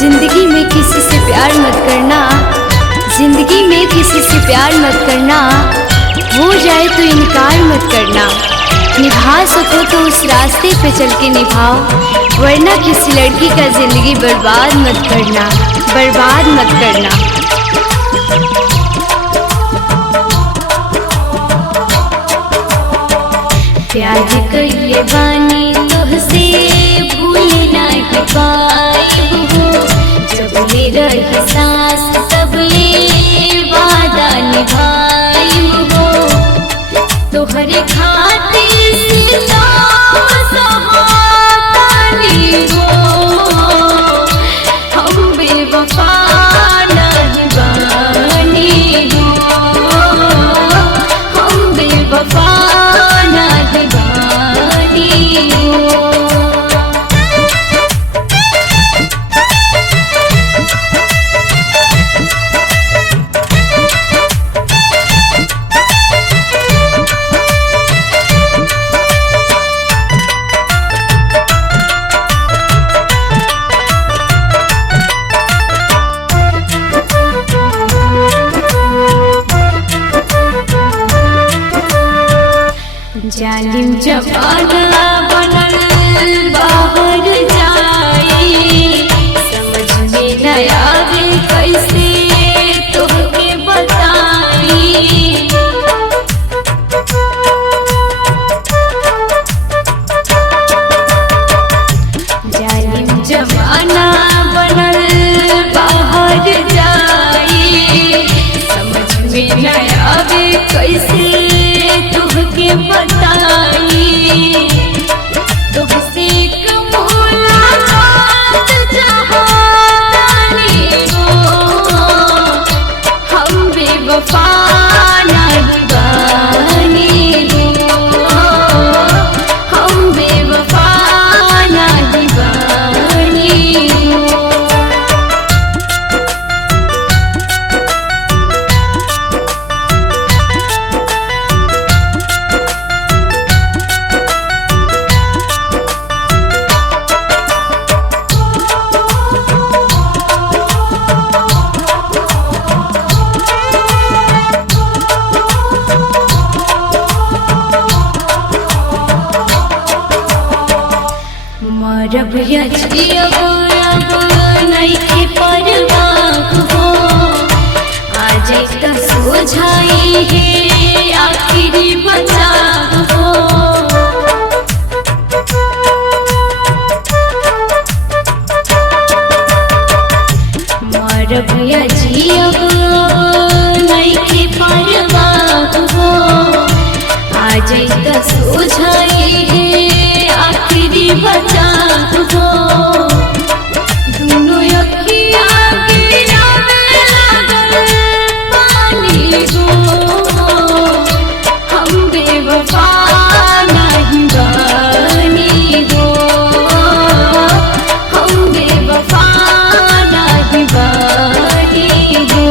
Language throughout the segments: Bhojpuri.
जिंदगी में किसी से प्यार मत करना, जिंदगी में किसी से प्यार मत करना, हो जाए तो इनकार मत करना। निभा सको तो उस रास्ते पे चल के निभाओ, वरना किसी लड़की का जिंदगी बर्बाद मत करना, बर्बाद मत करना। प्यार कइले बानी तुहसे भूल नहीं पाई हो, जब ले रही सांस तब ले वादा निभाई हो। तोहरे खातिर सीता सहातानी हो, हम बेवफा नहीं बानी हो, हम बेवफा नहीं बानी हो। जालिम जमाना बनल बाहर जाई, समझ में न आवे कैसे तोहके बताई। जालिम जमाना बनल बाहर जाई, समझ में न आवे कैसे तुहके बताई। तुहसे एक मुलाकात चाहतानी हो, हम बेवफा नहीं बानी हो, हम बेवफा नहीं बानी हो। मरब या जियब अब नइखे परवाह हो, आ जाई त सोझाई है आखिरी बचाव हो। मरब या जियब अब नइखे परवाह हो, आ जाई त सोझाई है आखिरी बचाव हो। दुनों अखिया गिरावे लागल पानी हो, हम बेवफा नहीं बानी हो, हम बेवफा नहीं बानी हो।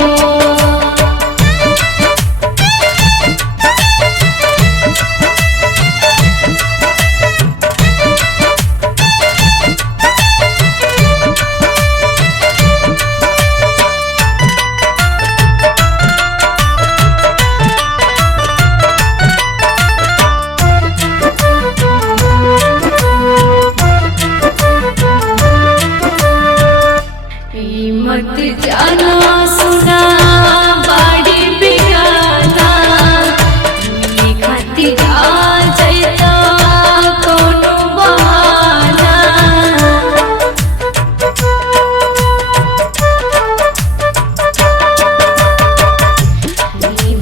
मत जाना सुना बाड़ी बेगाना, मेरे खातिर आ जाइता कोनो बहाना।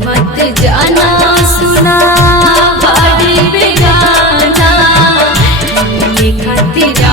मत जाना सुना बाड़ी बेगाना, मेरे खातिर